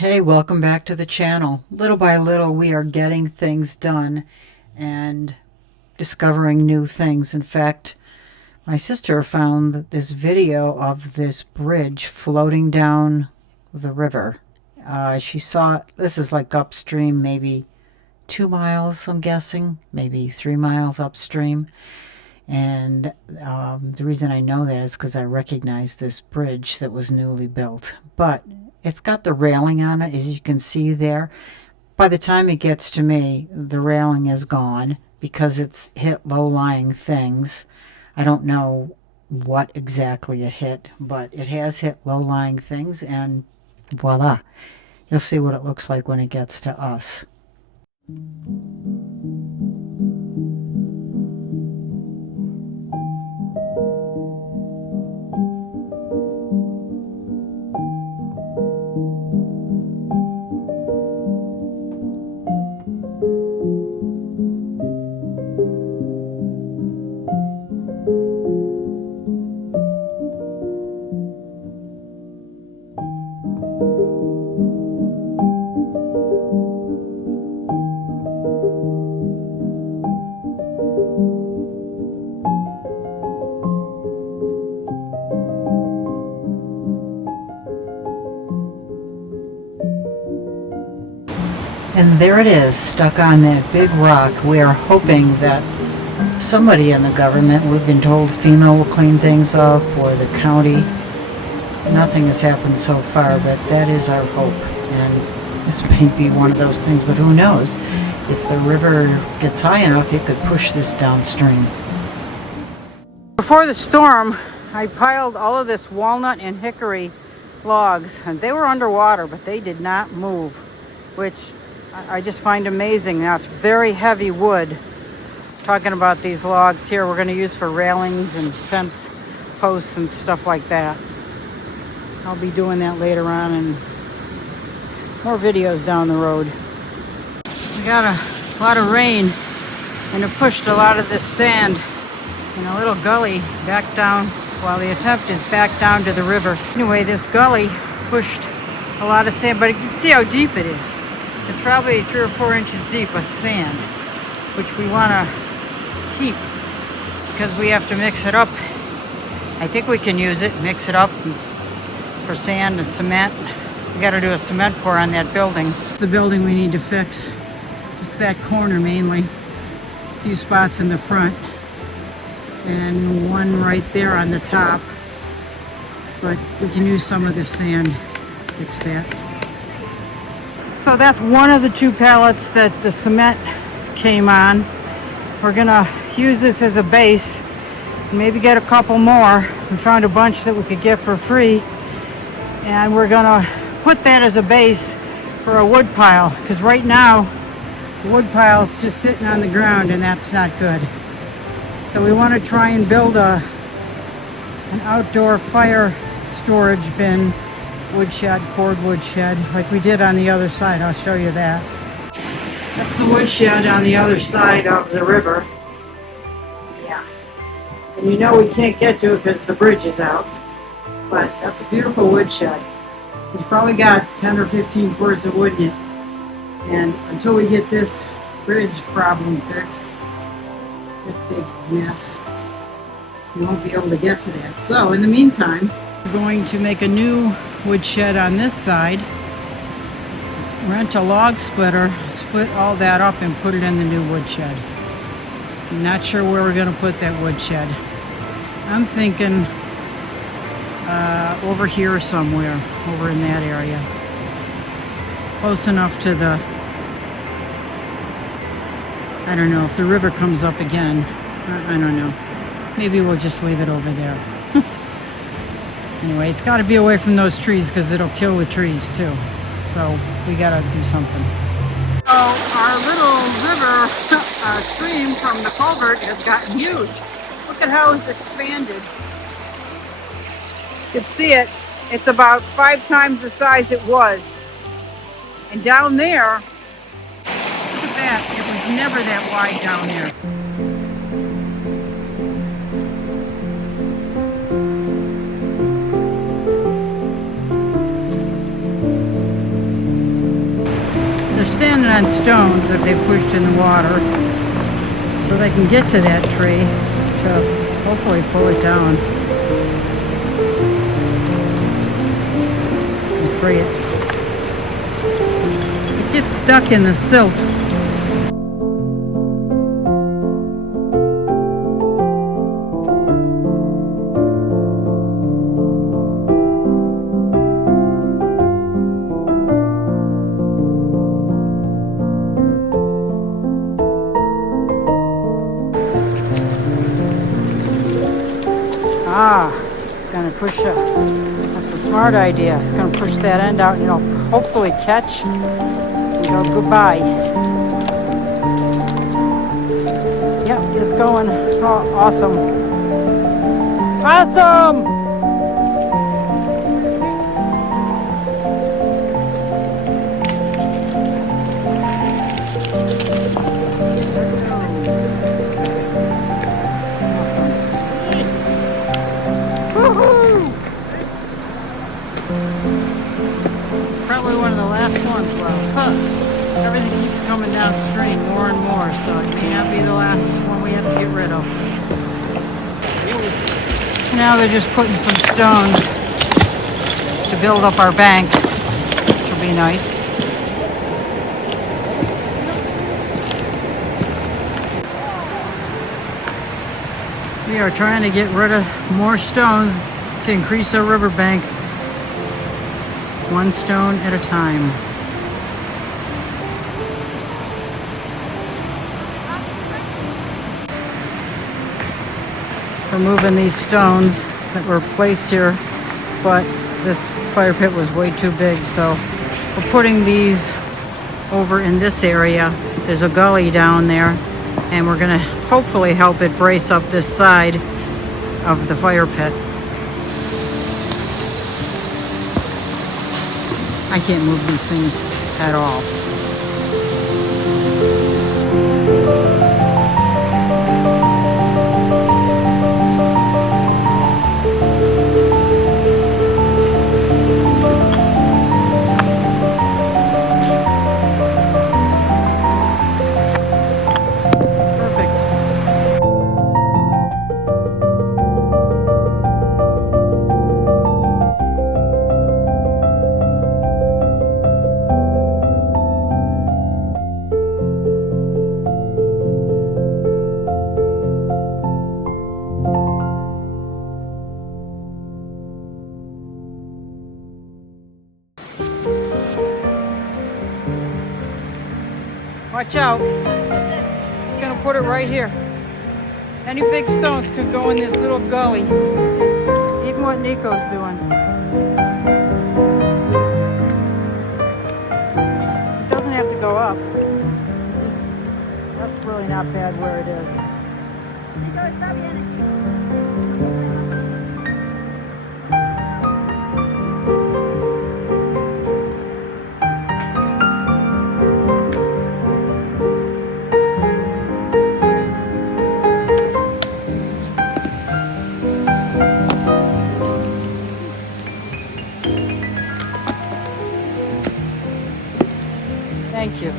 Hey, welcome back to the channel. Little by little, we are getting things done and discovering new things. In fact, my sister found this video of this bridge floating down the river. She saw, this is like upstream, maybe 2 miles, I'm guessing, maybe 3 miles upstream. And the reason I know that is because I recognize this bridge that was newly built. But it's got the railing on it, as you can see there. By the time it gets to me, the railing is gone because it's hit low-lying things. I don't know what exactly it hit, but it has hit low-lying things, and voila. You'll see what it looks like when it gets to us. And there it is, stuck on that big rock. We are hoping that somebody in the government, we've been told FEMA will clean things up, or the county. Nothing has happened so far, but that is our hope. And this may be one of those things, but who knows? If the river gets high enough, it could push this downstream. Before the storm, I piled all of this walnut and hickory logs, and they were underwater, but they did not move, which I just find amazing. Now it's very heavy wood. Talking about these logs here we're going to use for railings and fence posts and stuff like that. I'll be doing that later on and more videos down the road. We got a lot of rain and it pushed a lot of this sand in a little gully back down, while the attempt is back down to the river. Anyway, this gully pushed a lot of sand, but you can see how deep it is. It's probably 3 or 4 inches deep of sand, which we want to keep because we have to mix it up. I think we can use it, mix it up for sand and cement. We got to do a cement pour on that building. The building we need to fix, just that corner mainly. A few spots in the front and one right there on the top. But we can use some of this sand to fix that. So that's one of the 2 pallets that the cement came on. We're gonna use this as a base, maybe get a couple more. We found a bunch that we could get for free, and we're gonna put that as a base for a wood pile, because right now the wood pile is just sitting on the ground and that's not good. So we want to try and build an outdoor fire storage bin, woodshed, cord woodshed, like we did on the other side. I'll show you that. That's the woodshed on the other side of the river. Yeah. And you know we can't get to it because the bridge is out. But that's a beautiful woodshed. It's probably got 10 or 15 cords of wood in it. And until we get this bridge problem fixed, that big mess, we won't be able to get to that. So in the meantime, we're going to make a new woodshed on this side, rent a log splitter, split all that up and put it in the new woodshed. I'm not sure where we're going to put that woodshed. I'm thinking over here somewhere, over in that area. Close enough to the, I don't know, if the river comes up again, I don't know. Maybe we'll just leave it over there. Anyway, it's got to be away from those trees because it'll kill the trees too. So we got to do something. So our little river stream from the culvert has gotten huge. Look at how it's expanded. You can see it. It's about 5 times the size it was. And down there, look at that. It was never that wide down there. standing on stones that they pushed in the water so they can get to that tree to hopefully pull it down and free it. It gets stuck in the silt. It's going to push that's a smart idea. It's going to push that end out, hopefully catch and go goodbye. Yep, it's going. Oh, awesome. Awesome! Probably one of the last ones. Well, everything keeps coming downstream more and more, so it may not be the last one we have to get rid of. Now they're just putting some stones to build up our bank, which will be nice. We are trying to get rid of more stones to increase our riverbank, one stone at a time. We're moving these stones that were placed here, but this fire pit was way too big, so we're putting these over in this area. There's a gully down there, and we're gonna hopefully help it brace up this side of the fire pit. I can't move these things at all. Watch out. It's going to put it right here. Any big stones could go in this little gully. Even what Nico's doing. It doesn't have to go up. That's really not bad where it is. Nico, está bien. Thank you.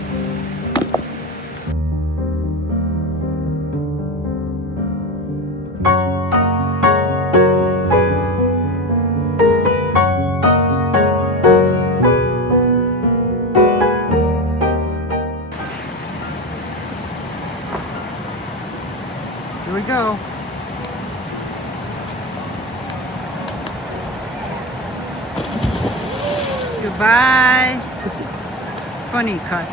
Here we go. Goodbye. Funny cut.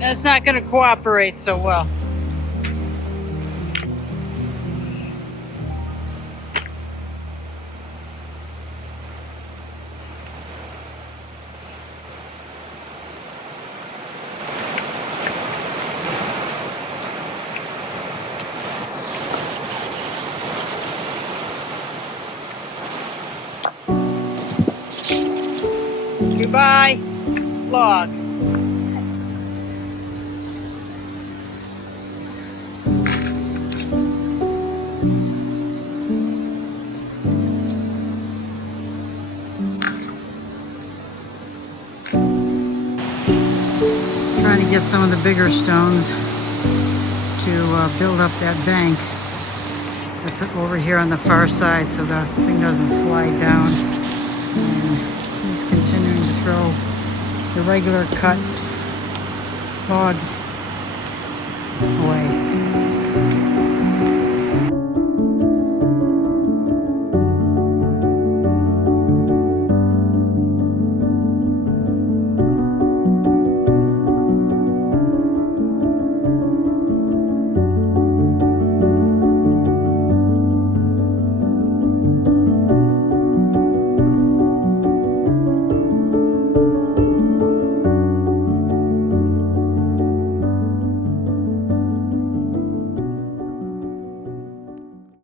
That's not going to cooperate so well. Goodbye, log. Trying to get some of the bigger stones to build up that bank that's over here on the far side so the thing doesn't slide down. And he's continuing to throw the regular cut logs away.